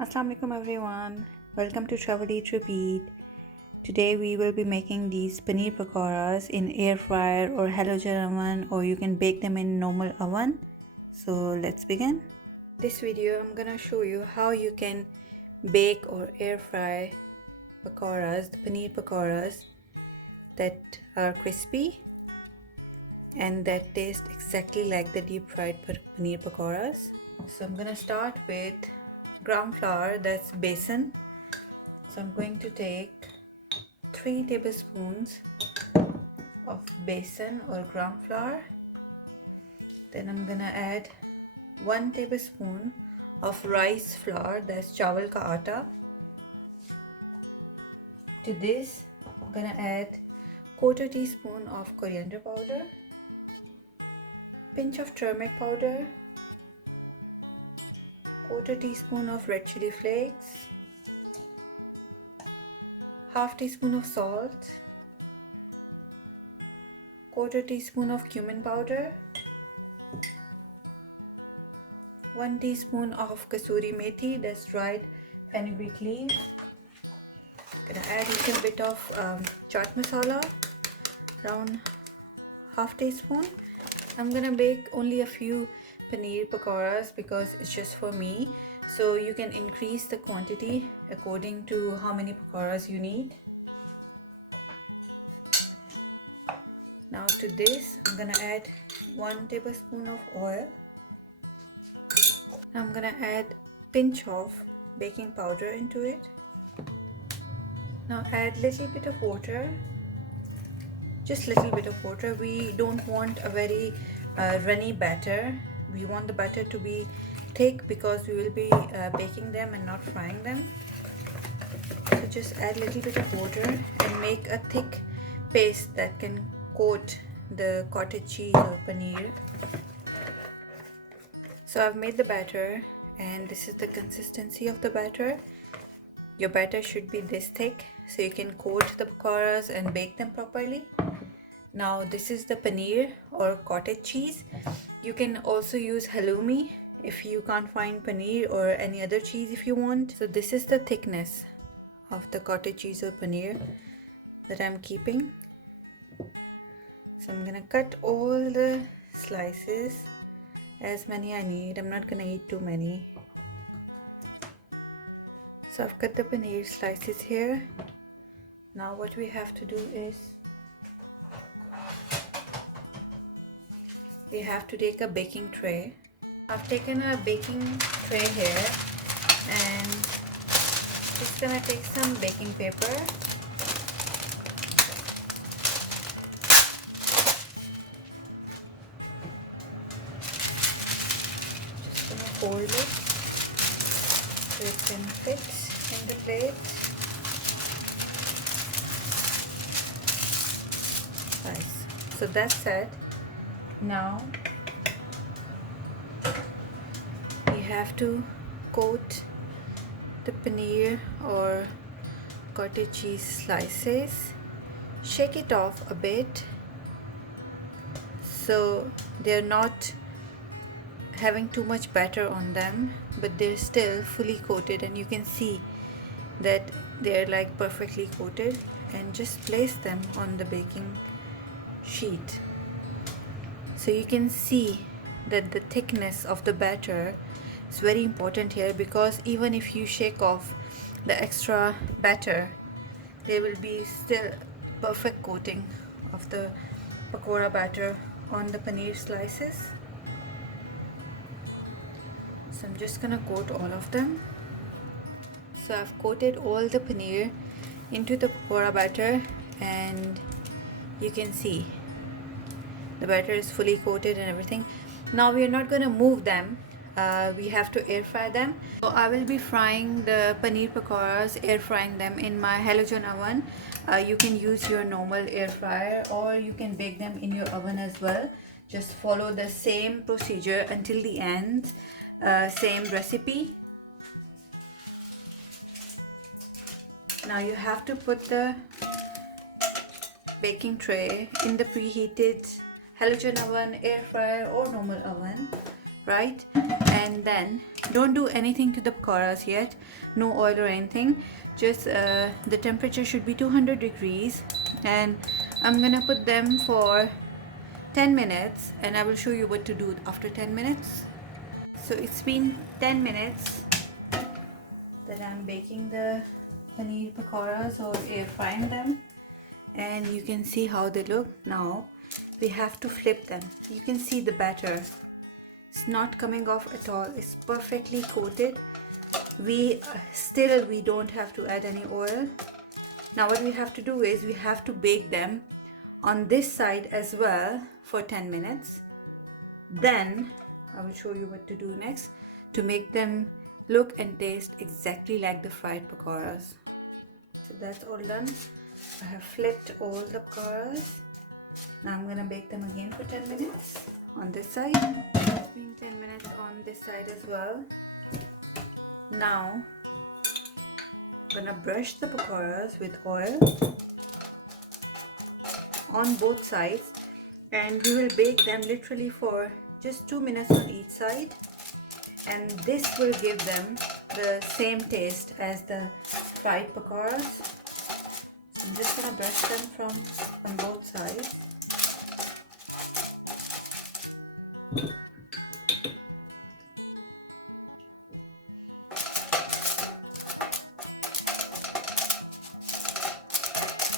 Assalamu alaikum everyone. Welcome to Travel Eat Repeat. Today we will be making these paneer pakoras in air fryer or halogen oven, or you can bake them in normal oven. So let's begin. This video I'm gonna show you how you can bake or air fry pakoras, the paneer pakoras that are crispy and that taste exactly like the deep fried paneer pakoras. So I'm gonna start with gram flour, that's besan. So I'm going to take 3 tablespoons of besan or gram flour. Then I'm gonna add 1 tablespoon of rice flour, that's chawal ka atta. To this I'm gonna add quarter teaspoon of coriander powder, pinch of turmeric powder, quarter teaspoon of red chili flakes, half teaspoon of salt, quarter teaspoon of cumin powder, 1 teaspoon of kasuri methi, that's dried fenugreek leaf. Gonna add a little bit of chaat masala, around half teaspoon. I'm gonna bake only a few paneer pakoras because it's just for me, so you can increase the quantity according to how many pakoras you need. Now to this I'm gonna add 1 tablespoon of oil. I'm gonna add pinch of baking powder into it. Now add little bit of water, just little bit of water. We don't want a very runny batter. We want the batter to be thick because we will be baking them and not frying them. So just add little bit of water and make a thick paste that can coat the cottage cheese or paneer. So I've made the batter and this is the consistency of the batter. Your batter should be this thick so you can coat the pakoras and bake them properly. Now this is the paneer or cottage cheese. You can also use halloumi if you can't find paneer, or any other cheese if you want. So this is the thickness of the cottage cheese or paneer that I'm keeping. So I'm gonna cut all the slices, as many I need. I'm not gonna eat too many. So I've cut the paneer slices here. Now what we have to do is we have to take a baking tray. I've taken a baking tray here and just gonna take some baking paper. Just gonna fold it so it can fit in the plate. Nice. So that's set. Now we have to coat the paneer or cottage cheese slices. Shake it off a bit so they're not having too much batter on them, but they're still fully coated, and you can see that they're like perfectly coated. And just place them on the baking sheet. So you can see that the thickness of the batter is very important here, because even if you shake off the extra batter, there will be still perfect coating of the pakora batter on the paneer slices. So I'm just gonna coat all of them. So I've coated all the paneer into the pakora batter, and you can see the batter is fully coated and everything. Now we are not going to move them. We have to air fry them. So I will be frying the paneer pakoras, air frying them in my halogen oven. You can use your normal air fryer, or you can bake them in your oven as well. Just follow the same procedure until the end, same recipe. Now you have to put the baking tray in the preheated halogen oven, air fryer or normal oven, right? And then Don't do anything to the pakoras yet, no oil or anything. Just the temperature should be 200 degrees, and I'm gonna put them for 10 minutes, and I will show you what to do after 10 minutes. So it's been 10 minutes that I'm baking the paneer pakoras or air frying them, and you can see how they look. Now we have to flip them. You can see the batter, it's not coming off at all, it's perfectly coated. We don't have to add any oil. Now what we have to do is we have to bake them on this side as well for 10 minutes. Then I will show you what to do next to make them look and taste exactly like the fried pakoras. So that's all done. I have flipped all the pakoras. Now I'm gonna bake them again for 10 minutes on this side. It's been 10 minutes on this side as well. Now I'm gonna brush the pakoras with oil on both sides, and we will bake them literally for just 2 minutes on each side, and this will give them the same taste as the fried pakoras. So I'm just gonna brush them on both sides.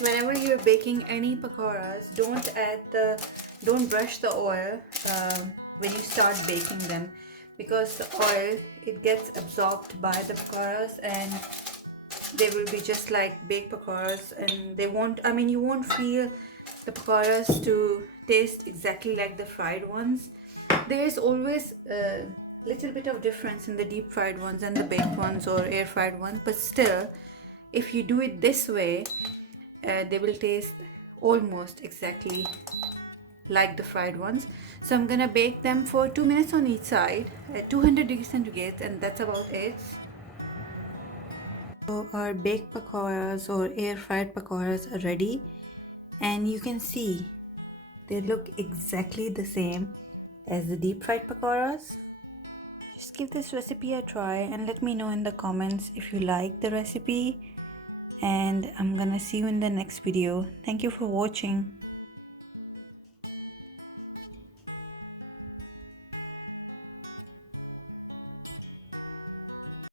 Whenever you're baking any pakoras, don't brush the oil when you start baking them, because the oil, it gets absorbed by the pakoras and they will be just like baked pakoras, and you won't feel the pakoras to taste exactly like the fried ones. There is always a little bit of difference in the deep fried ones and the baked ones or air fried ones, but still, if you do it this way, they will taste almost exactly like the fried ones. So I'm gonna bake them for 2 minutes on each side at 200 degrees centigrade, and that's about it. So our baked pakoras or air fried pakoras are ready, and you can see they look exactly the same as the deep fried pakoras. Just give this recipe a try and let me know in the comments if you like the recipe, and I'm gonna see you in the next video. Thank you for watching.